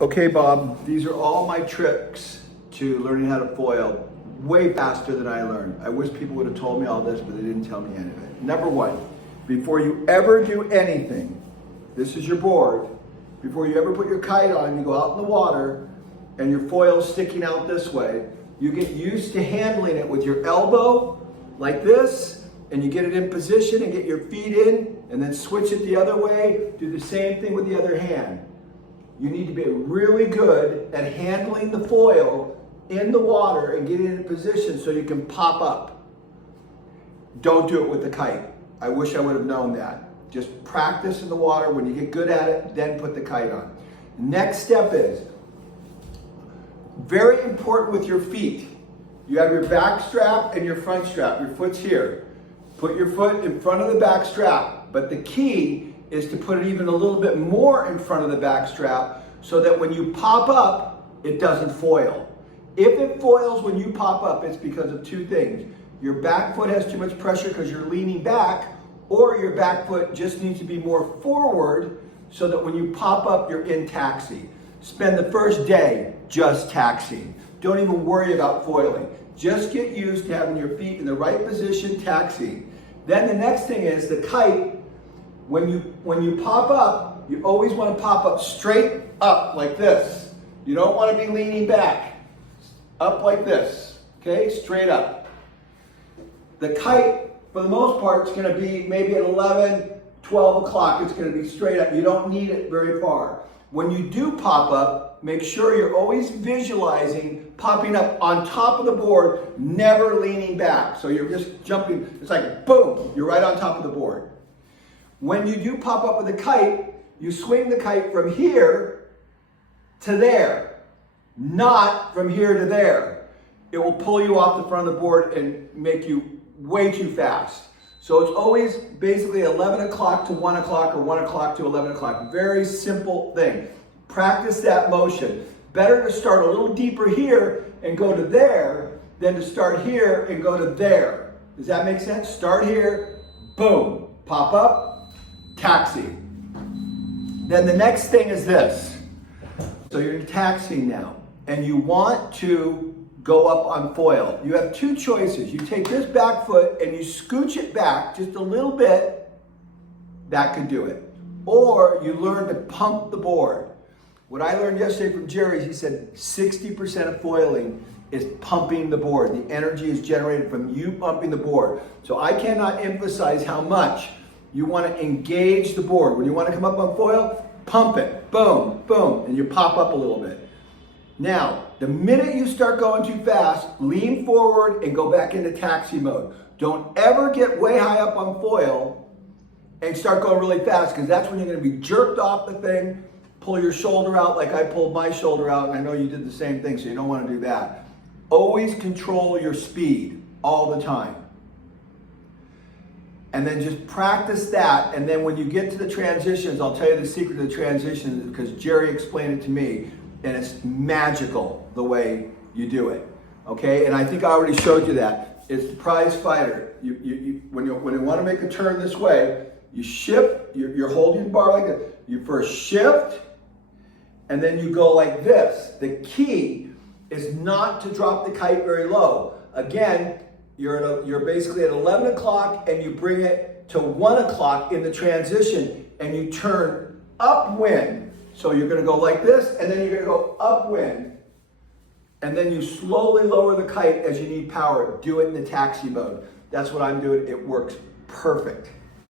Okay, Bob, these are all my tricks to learning how to foil way faster than I learned. I wish people would have told me all this, but they didn't tell me any of it. Number one, before you ever do anything, this is your board. Before you ever put your kite on, you go out in the water and your foil's sticking out this way. You get used to handling it with your elbow like this, and you get it in position and get your feet in, and then switch it the other way. Do the same thing with the other hand. You need to be really good at handling the foil in the water and getting it in position so you can pop up. Don't do it with the kite. I wish I would have known that. Just practice in the water. When you get good at it, then put the kite on. Next step is, very important with your feet. You have your back strap and your front strap. Your foot's here. Put your foot in front of the back strap. But the key is to put it even a little bit more in front of the back strap so that when you pop up, it doesn't foil. If it foils when you pop up, it's because of two things. Your back foot has too much pressure because you're leaning back, or your back foot just needs to be more forward so that when you pop up, you're in taxi. Spend the first day just taxiing. Don't even worry about foiling. Just get used to having your feet in the right position, taxiing. Then the next thing is the kite. When you pop up, you always want to pop up straight up like this. You don't want to be leaning back. Up like this, okay? Straight up. The kite, for the most part, is going to be maybe at 11, 12 o'clock. It's going to be straight up. You don't need it very far. When you do pop up, make sure you're always visualizing popping up on top of the board, never leaning back. So you're just jumping. It's like boom, you're right on top of the board. When you do pop up with a kite, you swing the kite from here to there, not from here to there. It will pull you off the front of the board and make you way too fast. So it's always basically 11 o'clock to 1 o'clock or 1 o'clock to 11 o'clock. Very simple thing. Practice that motion. Better to start a little deeper here and go to there than to start here and go to there. Does that make sense? Start here, boom, pop up, taxi. Then the next thing is this. So you're in taxi now, and you want to go up on foil. You have two choices. You take this back foot and you scooch it back just a little bit. That could do it. Or you learn to pump the board. What I learned yesterday from Jerry is he said 60% of foiling is pumping the board. The energy is generated from you pumping the board. So I cannot emphasize how much you want to engage the board. When you want to come up on foil, pump it. Boom, boom, and you pop up a little bit. Now, the minute you start going too fast, lean forward and go back into taxi mode. Don't ever get way high up on foil and start going really fast, because that's when you're going to be jerked off the thing, pull your shoulder out like I pulled my shoulder out, and I know you did the same thing, so you don't want to do that. Always control your speed all the time. And then just practice that, and then when you get to the transitions, I'll tell you the secret to the transitions because Jerry explained it to me, and it's magical the way you do it, okay? And I think I already showed you that. It's the prize fighter. When you want to make a turn this way, you shift, you're holding the bar like this. You first shift, and then you go like this. The key is not to drop the kite very low. Again, you're basically at 11 o'clock and you bring it to 1 o'clock in the transition and you turn upwind. So you're going to go like this and then you're going to go upwind. And then you slowly lower the kite as you need power. Do it in the taxi mode. That's what I'm doing. It works perfect.